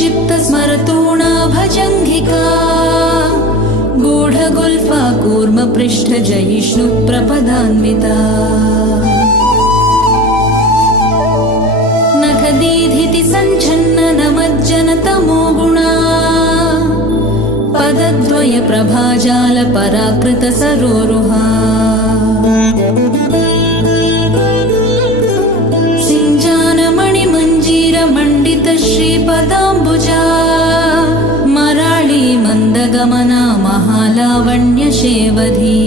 क्षिप्त स्मरतूणा भजङ्घिका गूढगुल्फा कूर्म पृष्ठ जयिष्णु प्रपदान्विता नखदीधिति सञ्छन्न नमज्जन तमो गुणा पदद्वय प्रभाजाल पराकृत सरोरुहा सिञ्जानमणि मञ्जीर मण्डित श्रीपदाम्बुजा मराळी मन्दगमना महालावण्य शेवधी